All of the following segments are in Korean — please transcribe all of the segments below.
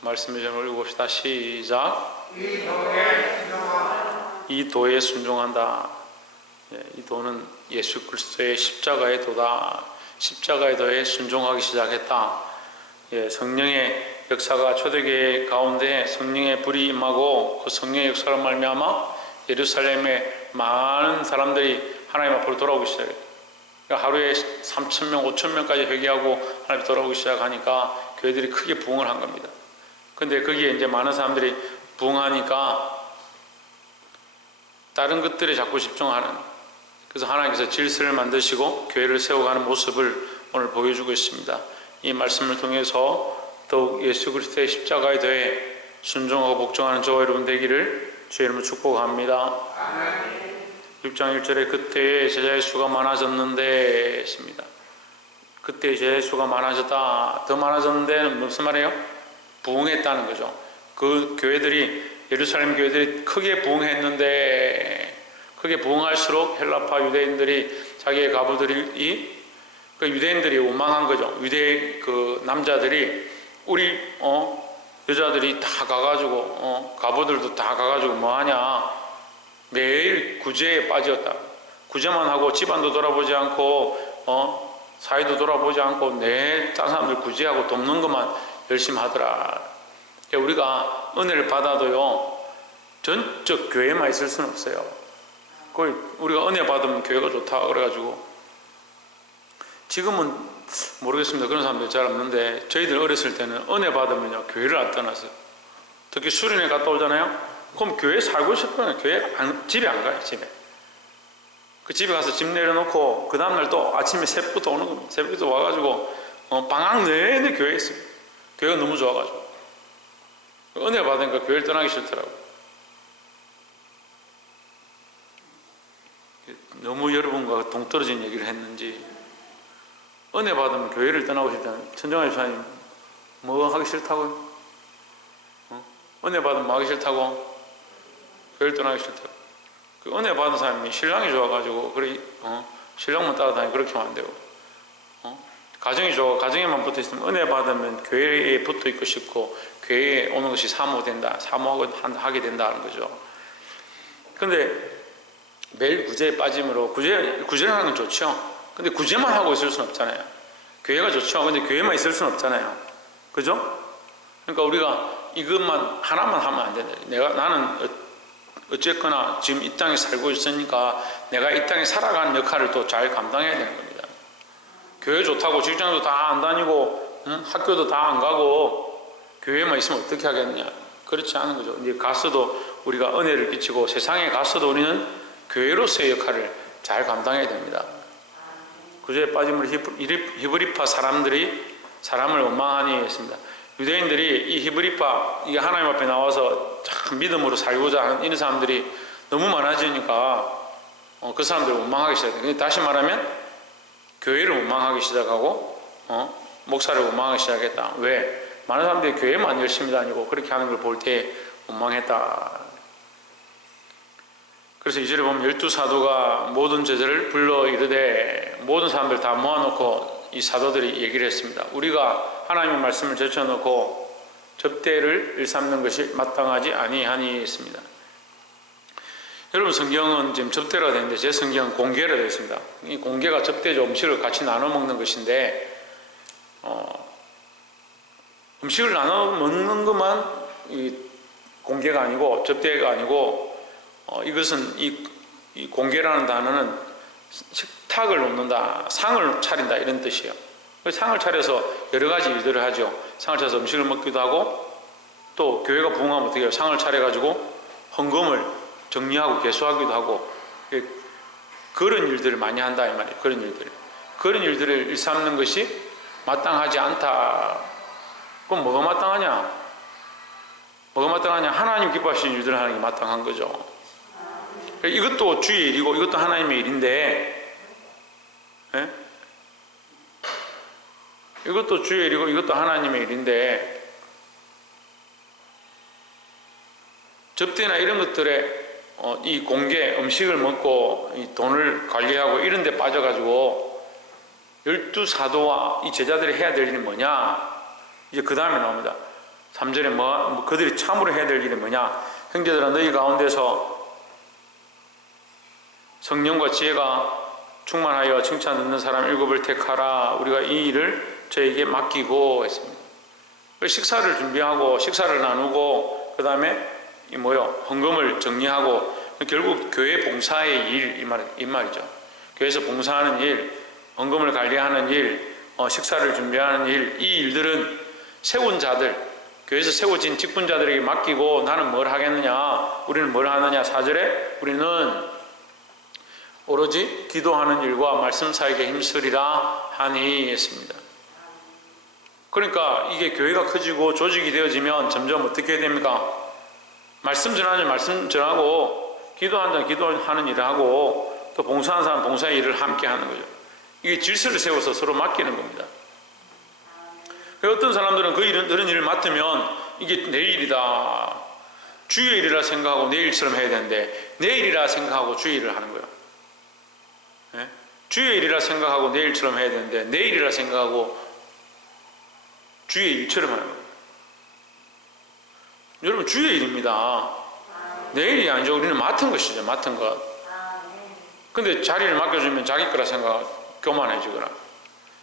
말씀을 좀 읽어봅시다. 시작. 이 도에 순종한다. 이 도는 예수 그리스도의 십자가의 도다. 십자가의 도에 순종하기 시작했다. 성령의 역사가 초대교회 가운데 성령의 불이 임하고 그 성령의 역사로 말미암아 예루살렘에 많은 사람들이 하나님 앞으로 돌아오기 시작했다. 그러니까 하루에 3,000명, 5,000명까지 회개하고 하나님 돌아오기 시작하니까 교회들이 크게 부흥을 한 겁니다. 근데 거기에 이제 많은 사람들이 부흥하니까 다른 것들에 자꾸 집중하는, 그래서 하나님께서 질서를 만드시고 교회를 세워가는 모습을 오늘 보여주고 있습니다. 이 말씀을 통해서 더욱 예수 그리스도의 십자가에 대해 순종하고 복종하는 저와 여러분 되기를 주의 이름으로 축복합니다. 아멘. 6장 1절에 그때의 제자의 수가 많아졌는데 했습니다. 그때 제자의 수가 많아졌다. 더 많아졌는데는 무슨 말이에요? 부흥했다는 거죠. 그 교회들이, 예루살렘 교회들이 크게 부흥했는데, 크게 부흥할수록 헬라파 유대인들이, 자기의 가부들이, 그 유대인들이 원망한 거죠. 유대 그 남자들이 우리 여자들이 다 가가지고 가부들도 다 가가지고 뭐하냐, 매일 구제에 빠졌다. 구제만 하고 집안도 돌아보지 않고 사회도 돌아보지 않고 딴 사람들 구제하고 돕는 것만 열심히 하더라. 우리가 은혜를 받아도요, 전적 교회만 있을 수는 없어요. 거의 우리가 은혜 받으면 교회가 좋다 그래가지고, 지금은 모르겠습니다. 그런 사람들 잘 없는데, 저희들 어렸을 때는 은혜 받으면요 교회를 안 떠났어요. 특히 수련회 갔다 오잖아요. 그럼 교회 살고 싶으면 집에 안 가요. 집에 가서 집 내려놓고 그 다음날 또 아침에 새벽부터 오는 겁니다. 새벽부터 와가지고 방학 내내 교회에 있어요. 교회가 너무 좋아가지고 은혜 받으니까 교회를 떠나기 싫더라고요. 너무 여러분과 동떨어진 얘기를 했는지, 은혜 받으면 교회를 떠나고 싶다는, 천정환 집사님 뭐 하기 싫다고요? 은혜 받으면 뭐 하기 싫다고? 교회를 떠나기 싫다고. 그 은혜 받은 사람이 신랑이 좋아가지고 신랑만 따라다니고 그렇게 하면 안 되고, 가정이 좋아, 가정에만 붙어 있으면, 은혜 받으면 교회에 붙어 있고 싶고 교회에 오는 것이 사모된다, 사모하고 하게 된다는 거죠. 근데 매일 구제에 빠짐으로, 구제를 하는 건 좋죠. 근데 구제만 하고 있을 수는 없잖아요. 교회가 좋죠. 근데 교회만 있을 수는 없잖아요. 그죠? 그러니까 우리가 이것만 하나만 하면 안 된다. 나는 어쨌거나 지금 이 땅에 살고 있으니까 내가 이 땅에 살아가는 역할을 또 잘 감당해야 되는 겁니다. 교회 좋다고 직장도 다 안 다니고 학교도 다 안 가고 교회만 있으면 어떻게 하겠느냐. 그렇지 않은 거죠. 이제 가서도 우리가 은혜를 끼치고 세상에 가서도 우리는 교회로서의 역할을 잘 감당해야 됩니다. 구제에 빠짐으로 히브리파 사람들이 사람을 원망하니 했습니다. 유대인들이 이 히브리파, 이게 하나님 앞에 나와서 참 믿음으로 살고자 하는 이런 사람들이 너무 많아지니까 그 사람들을 원망하기 시작해요. 다시 말하면 교회를 원망하기 시작하고 목사를 원망하기 시작했다. 왜? 많은 사람들이 교회만 열심히 다니고 그렇게 하는 걸 볼 때 원망했다. 그래서 2절에 보면 12사도가 모든 제자를 불러 이르되, 모든 사람들 다 모아놓고 이 사도들이 얘기를 했습니다. 우리가 하나님의 말씀을 제쳐놓고 접대를 일삼는 것이 마땅하지 아니하니 했습니다. 여러분 성경은 지금 접대라 되는데 제 성경은 공개라 되어 있습니다. 이 공개가 접대죠. 음식을 같이 나눠 먹는 것인데 음식을 나눠 먹는 것만 이 공개가 아니고 접대가 아니고, 이것은 이 공개라는 단어는 식탁을 놓는다, 상을 차린다 이런 뜻이에요. 상을 차려서 여러 가지 일들을 하죠. 상을 차려서 음식을 먹기도 하고, 또 교회가 부흥하면 어떻게 해요? 상을 차려가지고 헌금을 정리하고 개수하기도 하고, 그런 일들을 많이 한다 이 말이에요. 그런 일들을 일삼는 것이 마땅하지 않다. 그럼 뭐가 마땅하냐? 하나님 기뻐하시는 일들을 하는 게 마땅한 거죠. 이것도 주의 일이고 이것도 하나님의 일인데, 이것도 주의 일이고 이것도 하나님의 일인데, 접대나 이런 것들에 이 공개, 음식을 먹고 이 돈을 관리하고 이런 데 빠져가지고 12사도와 이 제자들이 해야 될 일이 뭐냐? 이제 그 다음에 나옵니다. 3절에 그들이 참으로 해야 될 일이 뭐냐? 형제들아 너희 가운데서 성령과 지혜가 충만하여 칭찬 듣는 사람 7을 택하라. 우리가 이 일을 저에게 맡기고 했습니다. 식사를 준비하고 식사를 나누고 그 다음에 헌금을 정리하고 결국 교회 봉사의 일 이 말이죠. 교회에서 봉사하는 일, 헌금을 관리하는 일, 식사를 준비하는 일, 이 일들은 세운 자들, 교회에서 세워진 직분자들에게 맡기고 나는 뭘 하겠느냐? 우리는 뭘 하느냐? 4절에 우리는 오로지 기도하는 일과 말씀 사역에 힘쓰리라 하니 했습니다. 그러니까 이게 교회가 커지고 조직이 되어지면 점점 어떻게 됩니까? 말씀 전하는 말씀 전하고 기도하는 사람 기도하는 일을 하고 또 봉사하는 사람 봉사의 일을 함께 하는 거죠. 이게 질서를 세워서 서로 맡기는 겁니다. 어떤 사람들은 그런 일을 맡으면 이게 내 일이다. 주의 일이라 생각하고 내 일처럼 해야 되는데 내 일이라 생각하고 주의 일을 하는 거예요. 네? 주의 일이라 생각하고 내 일처럼 해야 되는데 내 일이라 생각하고 주의 일처럼 하는 거예요. 여러분 주의 일입니다. 내 일이 아니죠. 우리는 맡은 것이죠. 맡은 것. 근데 자리를 맡겨주면 자기 거라 생각하고 교만해지거나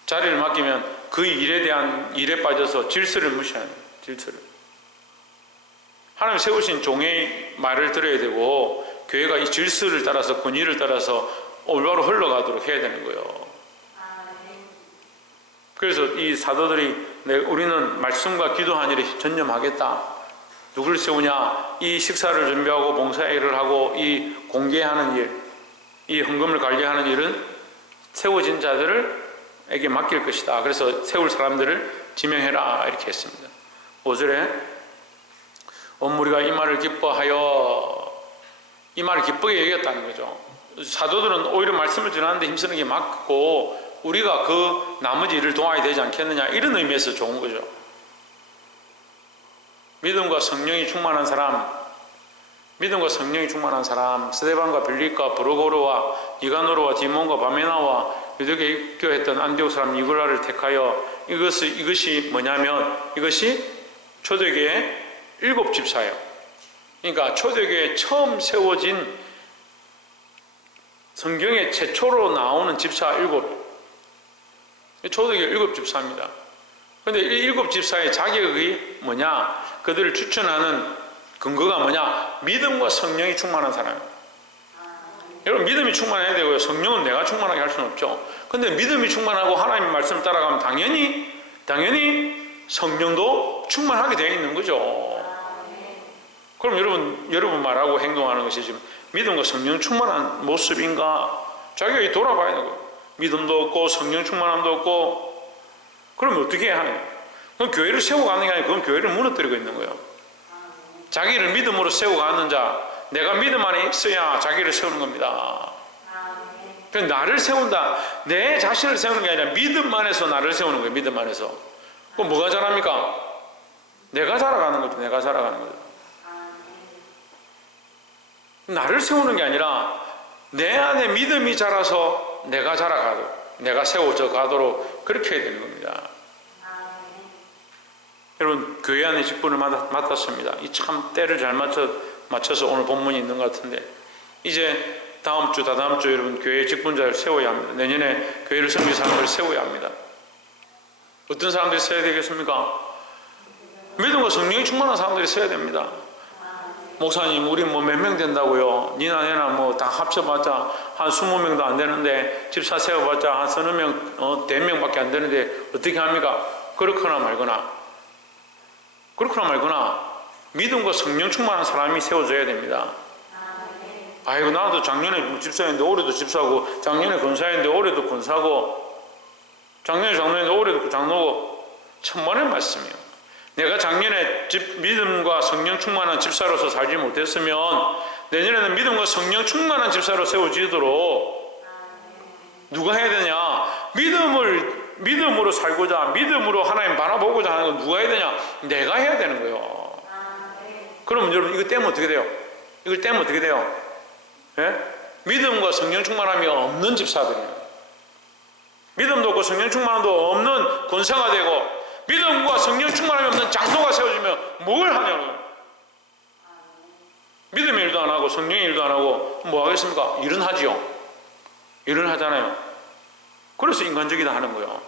자리를 맡기면 그 일에 대한 일에 빠져서 질서를 무시하는 거예요. 질서를. 하나님 세우신 종의 말을 들어야 되고 교회가 이 질서를 따라서 권위를 따라서 올바로 흘러가도록 해야 되는 거예요. 그래서 이 사도들이 우리는 말씀과 기도하는 일에 전념하겠다. 누구를 세우냐? 이 식사를 준비하고 봉사의 일을 하고 이 공개하는 일, 이 헌금을 관리하는 일은 세워진 자들에게 맡길 것이다. 그래서 세울 사람들을 지명해라 이렇게 했습니다. 5절에 온 무리가 이 말을 기뻐하여 이 말을 기쁘게 여겼다는 거죠. 사도들은 오히려 말씀을 전하는데 힘쓰는 게 맞고 우리가 그 나머지 일을 도와야 되지 않겠느냐 이런 의미에서 좋은 거죠. 믿음과 성령이 충만한 사람, 스데반과 빌립과 브루고르와 니가노르와 디몬과 바메나와 유대교에 교했던 안디옥 사람 니고라를 택하여 이것이 뭐냐면 이것이 초대교회의 7집사예요. 그러니까 초대교회에 처음 세워진 성경에 최초로 나오는 집사 7. 초대교회 7집사입니다. 그런데 이 7집사의 자격이 뭐냐? 그들을 추천하는 근거가 뭐냐? 믿음과 성령이 충만한 사람이에요. 여러분 믿음이 충만해야 되고요. 성령은 내가 충만하게 할 수는 없죠. 근데 믿음이 충만하고 하나님의 말씀을 따라가면 당연히 성령도 충만하게 되어 있는 거죠. 그럼 여러분 말하고 행동하는 것이 지금 믿음과 성령 충만한 모습인가? 자기가 돌아봐야 되는 거예요. 믿음도 없고 성령 충만함도 없고 그러면 어떻게 해야 하는 거예요? 그럼 교회를 세워가는 게 아니고 그건 교회를 무너뜨리고 있는 거예요. 자기를 믿음으로 세워가는 자, 내가 믿음 안에 있어야 자기를 세우는 겁니다. 그래서 나를 세운다. 내 자신을 세우는 게 아니라 믿음 안에서 나를 세우는 거예요. 믿음 안에서. 그럼 뭐가 자랍니까? 내가 자라가는 거죠. 내가 자라가는 거죠. 나를 세우는 게 아니라 내 안에 믿음이 자라서 내가 자라가도록, 내가 세워져 가도록 그렇게 해야 되는 겁니다. 여러분 교회 안에 직분을 맡았습니다. 이 참 때를 잘 맞춰서 오늘 본문이 있는 것 같은데 이제 다음 주 여러분 교회 직분자를 세워야 합니다. 내년에 교회를 섬길 사람들을 세워야 합니다. 어떤 사람들이 세워야 되겠습니까? 믿음과 성령이 충만한 사람들이 세워야 됩니다. 목사님 우리 몇 명 된다고요? 니나 내나 다 합쳐봤자 한 20명도 안 되는데 집사 세워봤자 한 서너 명, 100명밖에 안 되는데 어떻게 합니까? 그렇거나 말거나 믿음과 성령 충만한 사람이 세워져야 됩니다. 아이고 나도 작년에 집사였는데 올해도 집사고 작년에 권사였는데 올해도 권사고 작년에 장로였는데 올해도 장로고 천만의 말씀이에요. 내가 작년에 믿음과 성령 충만한 집사로서 살지 못했으면 내년에는 믿음과 성령 충만한 집사로 세워지도록 누가 해야 되냐? 믿음으로 살고자 믿음으로 하나님 바라보고자 하는 건 누가 해야 되냐? 내가 해야 되는 거예요. 그러면 여러분 이거 떼면 어떻게 돼요? 이걸 떼면 어떻게 돼요? 예? 믿음과 성령 충만함이 없는 집사들이에요. 믿음도 없고 성령 충만함도 없는 권사가 되고 믿음과 성령 충만함이 없는 장로가 세워지면 뭘 하냐고요. 믿음의 일도 안 하고 성령의 일도 안 하고 뭐 하겠습니까? 일은 하지요. 일은 하잖아요. 그래서 인간적이다 하는 거예요.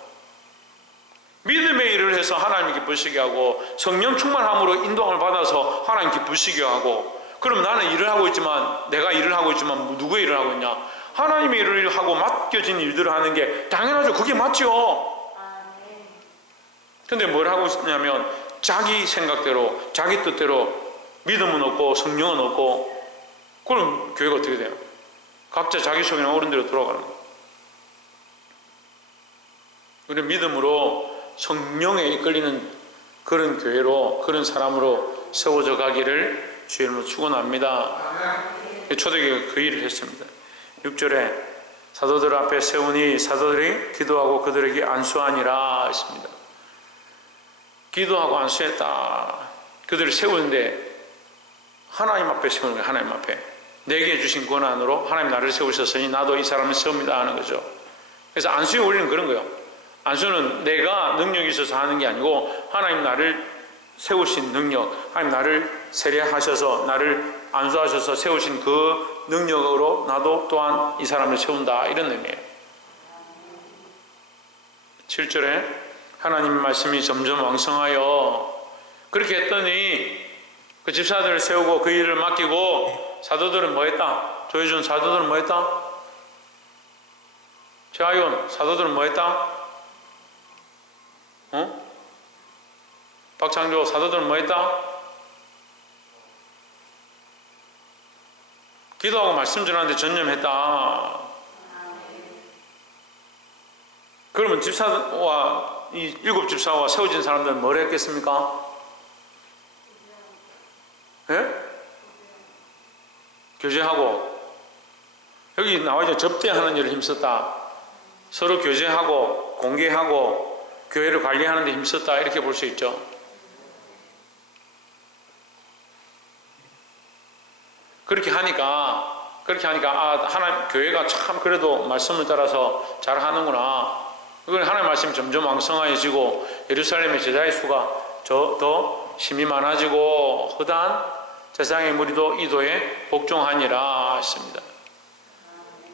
믿음의 일을 해서 하나님 기쁘시게 하고 성령 충만함으로 인도함을 받아서 하나님 기쁘시게 하고, 그럼 나는 일을 하고 있지만, 내가 일을 하고 있지만 누구의 일을 하고 있냐? 하나님의 일을 하고 맡겨진 일들을 하는 게 당연하죠. 그게 맞죠. 근데 뭘 하고 있냐면 자기 생각대로 자기 뜻대로 믿음은 없고 성령은 없고, 그럼 교회가 어떻게 돼요? 각자 자기 속이나 어른대로 돌아가는 거예요. 우리는 믿음으로 성령에 이끌리는 그런 교회로, 그런 사람으로 세워져 가기를 주의 이름으로 축원합니다. 초대교회가 그 일을 했습니다. 6절에 사도들 앞에 세우니 사도들이 기도하고 그들에게 안수하니라 했습니다. 기도하고 안수했다. 그들을 세우는데 하나님 앞에 세우는 거예요. 하나님 앞에 내게 주신 권한으로 하나님 나를 세우셨으니 나도 이 사람을 세웁니다 하는 거죠. 그래서 안수의 원리는 그런 거예요. 안수는 내가 능력이 있어서 하는 게 아니고 하나님 나를 세우신 능력, 하나님 나를 세례하셔서 나를 안수하셔서 세우신 그 능력으로 나도 또한 이 사람을 세운다, 이런 의미예요. 7절에 하나님 말씀이 점점 왕성하여, 그렇게 했더니 그 집사들을 세우고 그 일을 맡기고 사도들은 뭐 했다? 조혜준, 사도들은 뭐 했다? 최하윤, 사도들은 뭐 했다? 박창조, 사도들은 뭐 했다? 기도하고 말씀 전하는데 전념했다. 그러면 집사와 이 7 집사와 세워진 사람들은 뭘 했겠습니까? 예? 교제하고, 여기 나와있죠. 접대하는 일을 힘썼다. 서로 교제하고 공개하고 교회를 관리하는 데 힘썼다, 이렇게 볼 수 있죠. 그렇게 하니까 하나님 교회가 참 그래도 말씀을 따라서 잘 하는구나. 그걸 하나님 말씀이 점점 왕성해지고 예루살렘의 제자의 수가 더 힘이 많아지고 허다한 세상의 무리도 이도에 복종하니라 했습니다.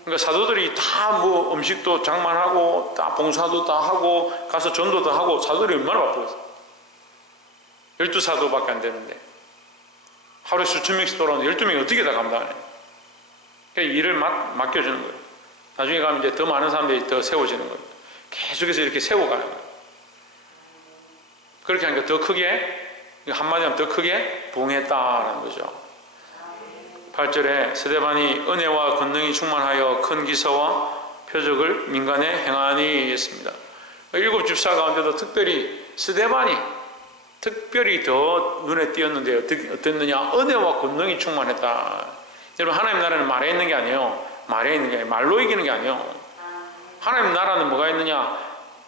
그러니까 사도들이 다 뭐 음식도 장만하고 다 봉사도 다 하고 가서 전도도 하고, 사도들이 얼마나 바쁘겠어요. 12사도밖에 안 되는데 하루에 수천 명씩 돌아오는데 12명이 어떻게 다 감당하냐. 그러니까 일을 맡겨주는 거예요. 나중에 가면 이제 더 많은 사람들이 더 세워지는 겁니다. 계속해서 이렇게 세워가는 거예요. 그렇게 하니까 더 크게, 한마디 하면 더 크게 부흥했다는 거죠. 8절에 스데반이 은혜와 권능이 충만하여 큰 기사와 표적을 민간에 행하니 했습니다. 7 집사 가운데도 특별히 스데반이 특별히 더 눈에 띄었는데 어땠느냐? 은혜와 권능이 충만했다. 여러분, 하나님 나라는 말에 있는 게 아니에요. 말에 있는 게 아니에요. 말로 이기는 게 아니에요. 하나님 나라는 뭐가 있느냐?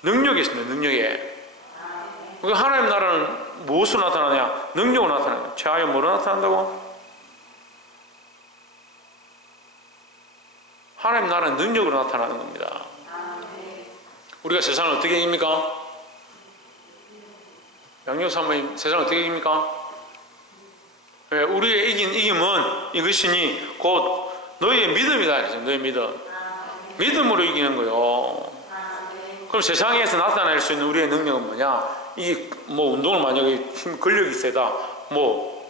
능력이 있습니다. 능력에. 하나님 나라는 무엇으로 나타나냐? 능력으로 나타나냐? 최하여 뭐로 나타난다고? 하나님 나라는 능력으로 나타나는 겁니다. 우리가 세상을 어떻게 이깁니까? 양력 사모님, 세상을 어떻게 이깁니까? 우리의 이김은 이것이니 곧 너희의 믿음이다. 너희의 믿음. 믿음으로 이기는 거예요. 그럼 세상에서 나타낼 수 있는 우리의 능력은 뭐냐? 이게 뭐 운동을 만약에 근력이 세다, 뭐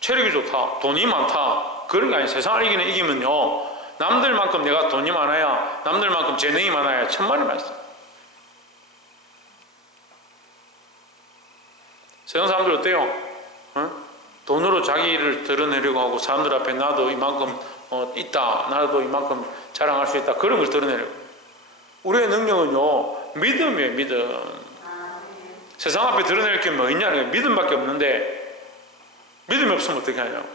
체력이 좋다, 돈이 많다, 그런 게 아니에요. 세상을 이기면요, 남들만큼 내가 돈이 많아야, 남들만큼 재능이 많아야 천만을 말씀. 세상 사람들 어때요? 돈으로 자기를 드러내려고 하고 사람들 앞에 나도 이만큼 있다, 나도 이만큼 자랑할 수 있다, 그런 걸 드러내려고. 우리의 능력은요, 믿음이에요. 믿음. 세상 앞에 드러낼 게 뭐 있냐는, 믿음밖에 없는데 믿음이 없으면 어떻게 하냐고.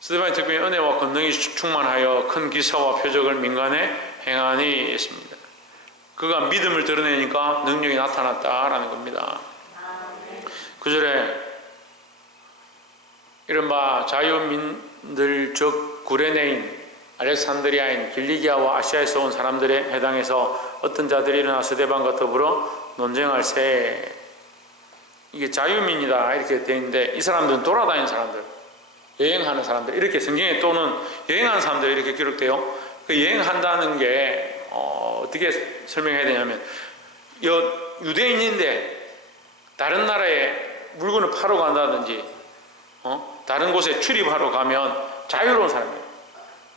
스데반이 특별히 은혜와 권능이 충만하여 큰 기사와 표적을 민간에 행하니 했습니다. 그가 믿음을 드러내니까 능력이 나타났다라는 겁니다. 9절에 이른바 자유민들적 구레네인, 알렉산드리아인 길리기아와 아시아에서 온 사람들에 해당해서 어떤 자들이 일어나 스데반과 더불어 논쟁할세. 이게 자유민이다 이렇게 되어 있는데, 이 사람들은 돌아다니는 사람들, 여행하는 사람들, 이렇게 성경에 또는 여행하는 사람들 이렇게 기록돼요. 그 여행한다는 게 어떻게 설명해야 되냐면, 유대인인데 다른 나라에 물건을 파러 간다든지 다른 곳에 출입하러 가면 자유로운 사람이에요.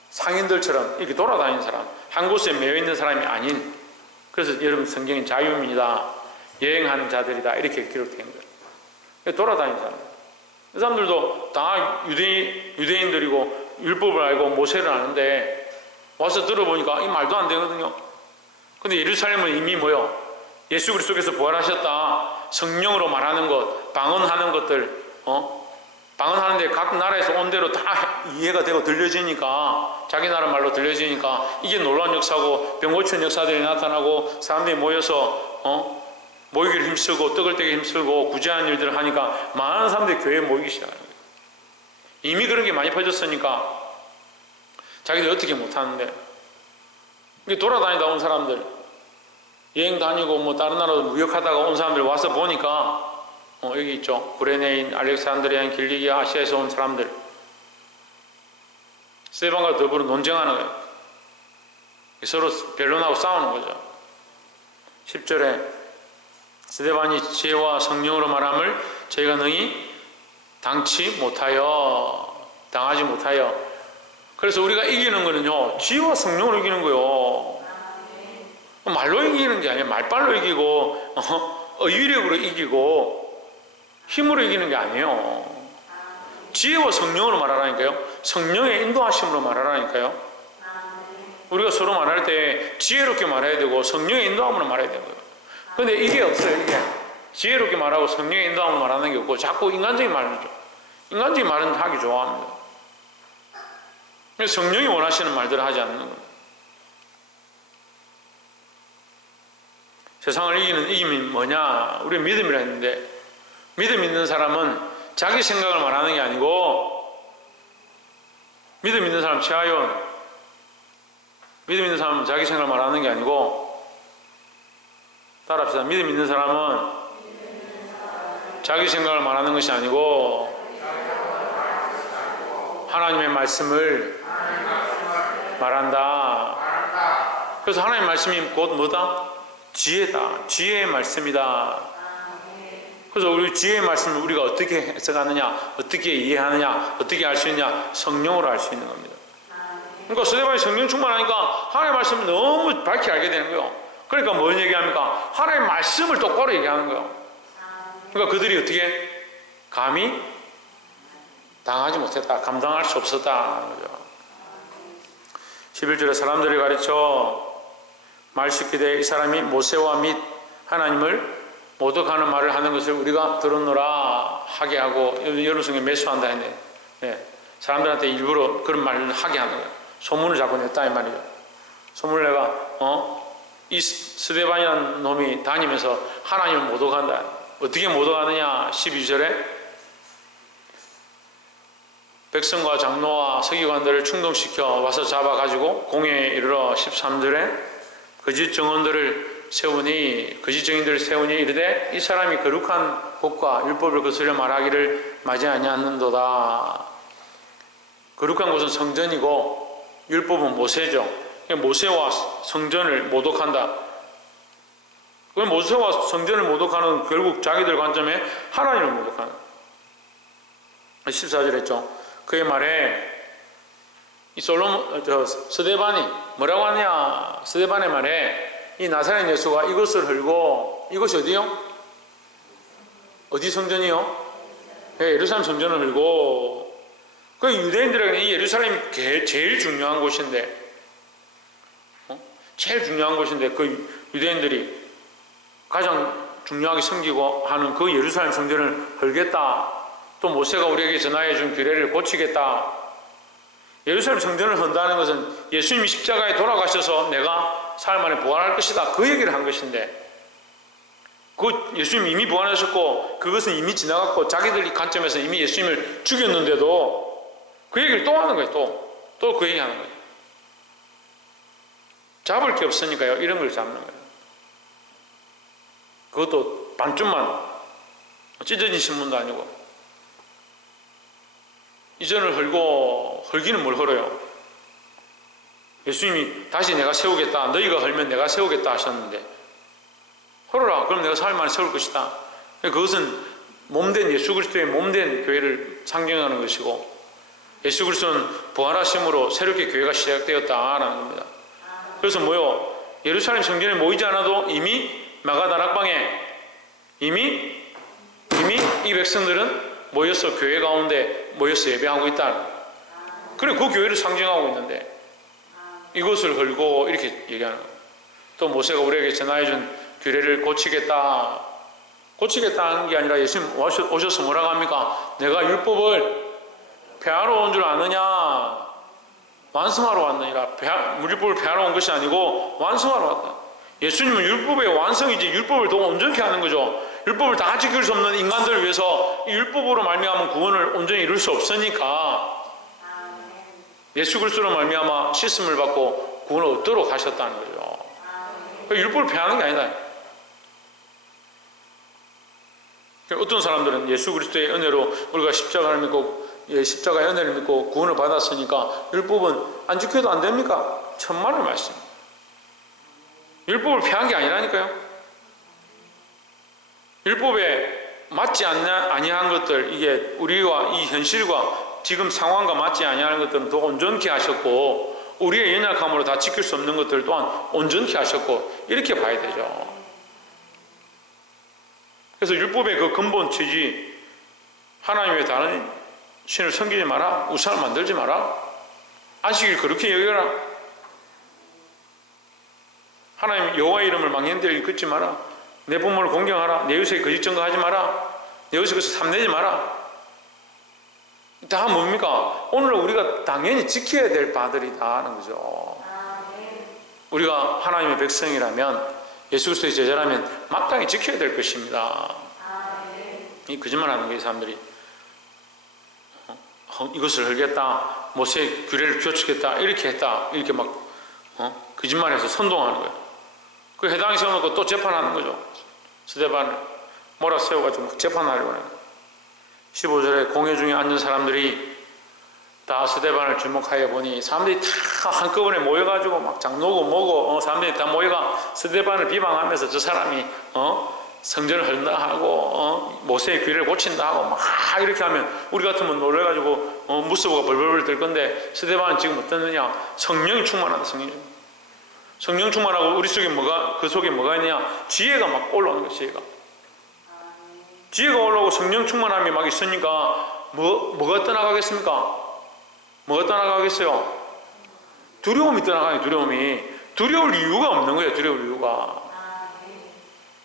상인들처럼 이렇게 돌아다니는 사람, 한 곳에 매여 있는 사람이 아닌. 그래서 여러분, 성경은 자유민이다, 여행하는 자들이다 이렇게 기록된 거예요. 돌아다니는 사람, 이 사람들도 다 유대인들이고 율법을 알고 모세를 아는데 와서 들어보니까 이 말도 안 되거든요. 근데 예루살렘은 이미 뭐요? 예수 그리스도께서 부활하셨다, 성령으로 말하는 것, 방언하는 것들, 방언하는데 각 나라에서 온 대로 다 이해가 되고 들려지니까, 자기 나라 말로 들려지니까 이게 놀라운 역사고, 병 고치는 역사들이 나타나고, 사람들이 모여서 모이기를 힘쓰고 떡을 떼기 힘쓰고 구제하는 일들을 하니까 많은 사람들이 교회에 모이기 시작하는 거예요. 이미 그런 게 많이 퍼졌으니까 자기들 어떻게 못하는데, 돌아다니다 온 사람들, 여행 다니고 뭐 다른 나라도 무역하다가 온 사람들 와서 보니까 여기 있죠. 구레네인, 알렉산드리아인, 길리기아, 아시아에서 온 사람들, 스데반과 더불어 논쟁하는 거예요. 서로 변론하고 싸우는 거죠. 10절에 스데반이 지혜와 성령으로 말함을 저희가 능히 당하지 못하여. 그래서 우리가 이기는 거는요, 지혜와 성령으로 이기는 거요. 말로 이기는 게 아니에요. 말빨로 이기고 의유력으로 이기고 힘으로 이기는 게 아니에요. 지혜와 성령으로 말하라니까요. 성령의 인도하심으로 말하라니까요. 우리가 서로 말할 때 지혜롭게 말해야 되고 성령의 인도함으로 말해야 되는 거예요. 근데 이게 없어요. 이게 지혜롭게 말하고 성령의 인도함으로 말하는 게 없고 자꾸 인간적인 말이죠. 인간적인 말은 하기 좋아합니다. 성령이 원하시는 말들을 하지 않는 거예요. 세상을 이기는 이김이 뭐냐? 우리 믿음이라 했는데, 믿음 있는 사람은 자기 생각을 말하는 게 아니고, 믿음 있는 사람 최하연, 믿음 있는 사람은 자기 생각을 말하는 게 아니고, 따라합시다. 믿음 있는 사람은 자기 생각을 말하는 것이 아니고 하나님의 말씀을 말한다. 그래서 하나님의 말씀이 곧 뭐다? 지혜다. 지혜의 말씀이다. 그래서 우리 지혜의 말씀을 우리가 어떻게 해석하느냐, 어떻게 이해하느냐, 어떻게 알 수 있느냐? 성령으로 알 수 있는 겁니다. 그러니까 스데반이 성령 충만하니까 하나님의 말씀을 너무 밝게 알게 되는 거예요. 그러니까 뭔 얘기합니까? 하나님의 말씀을 똑바로 얘기하는 거예요. 그러니까 그들이 어떻게 감히 당하지 못했다, 감당할 수 없었다 하는 거죠. 11절에 사람들을 가르쳐 말 시키되 이 사람이 모세와 및 하나님을 모독하는 말을 하는 것을 우리가 들었노라 하게 하고, 여러분 성경에 매수한다 했네. 네. 사람들한테 일부러 그런 말을 하게 하는 거예요. 소문을 자꾸 냈다 이 말이죠. 소문을 내가 이 스데반이라는 놈이 다니면서 하나님을 모독한다. 어떻게 모독하느냐? 12절에 백성과 장로와 서기관들을 충동시켜 와서 잡아가지고 공회에 이르러 13절에 거짓 증언들을 세우니 이르되 이 사람이 거룩한 곳과 율법을 거스려 말하기를 맞이 아니하는도다. 거룩한 곳은 성전이고 율법은 모세죠. 모세와 성전을 모독한다. 그 모세와 성전을 모독하는, 결국 자기들 관점에 하나님을 모독하는. 14절 했죠. 그의 말에 이 스데반이 뭐라고 하냐? 스데반의 말에 이 나사렛 예수가 이것을 흘고, 이것이 어디요? 어디 성전이요? 네, 예루살렘 성전을 흘고, 그 유대인들에게는 이 예루살렘이 제일 중요한 곳인데, 그 유대인들이 가장 중요하게 섬기고 하는 그 예루살렘 성전을 헐겠다. 또 모세가 우리에게 전하여 준 규례를 고치겠다. 예루살렘 성전을 헌다는 것은 예수님이 십자가에 돌아가셔서 내가 사흘 만에 부활할 것이다, 그 얘기를 한 것인데, 그 예수님이 이미 부활하셨고 그것은 이미 지나갔고 자기들 관점에서 이미 예수님을 죽였는데도 그 얘기를 또 하는 거예요. 또 그 얘기 하는 거예요. 잡을 게 없으니까요. 이런 걸 잡는 거예요. 그것도 반쯤만, 찢어진 신문도 아니고. 이전을 헐고, 헐기는 뭘 헐어요? 예수님이 다시 내가 세우겠다, 너희가 헐면 내가 세우겠다 하셨는데, 헐어라. 그럼 내가 4일 만에 세울 것이다. 그것은 몸된 예수 그리스도의 몸된 교회를 상징하는 것이고, 예수 그리스도는 부활하심으로 새롭게 교회가 시작되었다라는 겁니다. 그래서 뭐요? 예루살렘 성전에 모이지 않아도 이미 마가다락방에 이미 이 백성들은 모여서 교회 가운데 모여서 예배하고 있다. 그래, 그 교회를 상징하고 있는데 이것을 걸고 이렇게 얘기하는 거예요. 또 모세가 우리에게 전하여준 규례를 고치겠다 하는 게 아니라 예수님 오셔서 뭐라고 합니까? 내가 율법을 폐하러 온 줄 아느냐? 완성하러 왔느니라. 율법을 폐하러 온 것이 아니고 완성하러 왔다. 예수님은 율법의 완성이지 율법을 더 온전케 하는 거죠. 율법을 다 지킬 수 없는 인간들을 위해서 이 율법으로 말미암은 구원을 온전히 이룰 수 없으니까 예수 그리스도로 말미암아 씻음을 받고 구원을 얻도록 하셨다는 거죠. 그러니까 율법을 폐하는 게 아니다. 어떤 사람들은 예수 그리스도의 은혜로 우리가 십자가를 믿고 십자가의 은혜를 믿고 구원을 받았으니까 율법은 안 지켜도 안 됩니까? 천만의 말씀. 율법을 폐한 게 아니라니까요. 율법에 맞지 아니한 것들, 이게 우리와 이 현실과 지금 상황과 맞지 아니하는 것들은 더 온전케 하셨고, 우리의 연약함으로 다 지킬 수 없는 것들 또한 온전케 하셨고, 이렇게 봐야 되죠. 그래서 율법의 그 근본 취지, 하나님의 다른 신을 섬기지 마라, 우상을 만들지 마라, 안식일 그렇게 여겨라, 하나님 여호와의 이름을 망령되이 긋지 마라, 내 부모를 공경하라, 내 이웃에게 거짓 증거하지 마라, 내 이웃에게 탐내지 마라. 다 뭡니까? 오늘 우리가 당연히 지켜야 될 바들이다 하는 거죠. 우리가 하나님의 백성이라면, 예수 그리스도의 제자라면 마땅히 지켜야 될 것입니다. 이 거짓말하는 게 사람들이 이것을 헐겠다, 모세의 규례를 교축했다, 이렇게 했다, 이렇게 막 거짓말해서 선동하는 거예요. 그 해당이 세워놓고 또 재판하는 거죠. 스데반을 몰아세워가지고 재판하려고 해요. 15절에 공회 중에 앉은 사람들이 다 스데반을 주목하여 보니 사람들이 다 한꺼번에 모여가지고 막 장로고 뭐고 사람들이 다 모여가 스데반을 비방하면서 저 사람이 성전을 헐다 하고 모세의 규례를 고친다 하고 막 이렇게 하면 우리 같으면 놀래가지고 무서워가 벌벌벌 들 건데, 스데반은 지금 어떻느냐? 성령이 충만하다. 성령 충만하고 우리 속에 그 속에 뭐가 있느냐? 지혜가 막 올라오는 거예요. 지혜가 올라오고 성령 충만함이 막 있으니까 뭐가 떠나가겠습니까? 뭐가 떠나가겠어요? 두려움이 떠나가요. 두려울 이유가 없는 거예요. 두려울 이유가.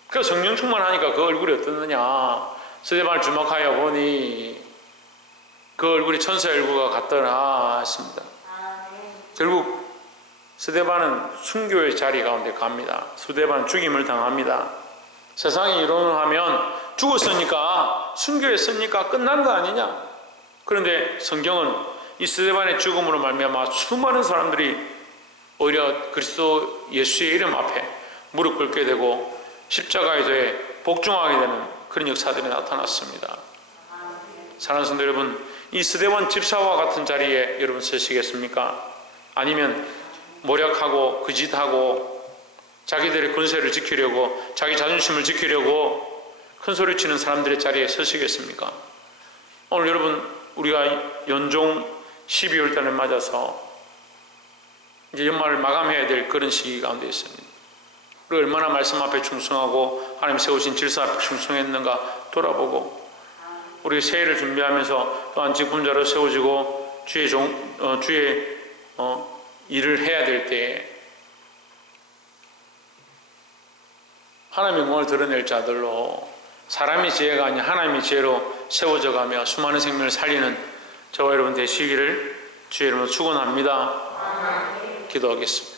그래서 성령 충만하니까 그 얼굴이 어떻느냐? 스데반을 주목하여 보니 그 얼굴이 천사의 얼굴과 같더라 했습니다. 결국 스데반은 순교의 자리 가운데 갑니다. 스데반은 죽임을 당합니다. 세상의 이론을 하면 죽었으니까, 순교했으니까 끝난 거 아니냐? 그런데 성경은 이 스데반의 죽음으로 말미암아 수많은 사람들이 오히려 그리스도 예수의 이름 앞에 무릎 꿇게 되고 십자가에 대해 복종하게 되는 그런 역사들이 나타났습니다. 사랑하는 성도 여러분, 이 스데반 집사와 같은 자리에 여러분 서시겠습니까? 아니면 모략하고 거짓하고 자기들의 권세를 지키려고, 자기 자존심을 지키려고 큰 소리 치는 사람들의 자리에 서시겠습니까? 오늘 여러분, 우리가 연종 12월 달을 맞아서 이제 연말을 마감해야 될 그런 시기 가운데 있습니다. 우리가 얼마나 말씀 앞에 충성하고 하나님 세우신 질서 앞에 충성했는가 돌아보고, 우리 새해를 준비하면서 또한 직분자로 세워지고 주의 일을 해야 될 때에 하나님의 영광을 드러낼 자들로, 사람의 지혜가 아닌 하나님의 지혜로 세워져 가며 수많은 생명을 살리는 저와 여러분 되시기를 주의 이름으로 축원합니다. 기도하겠습니다.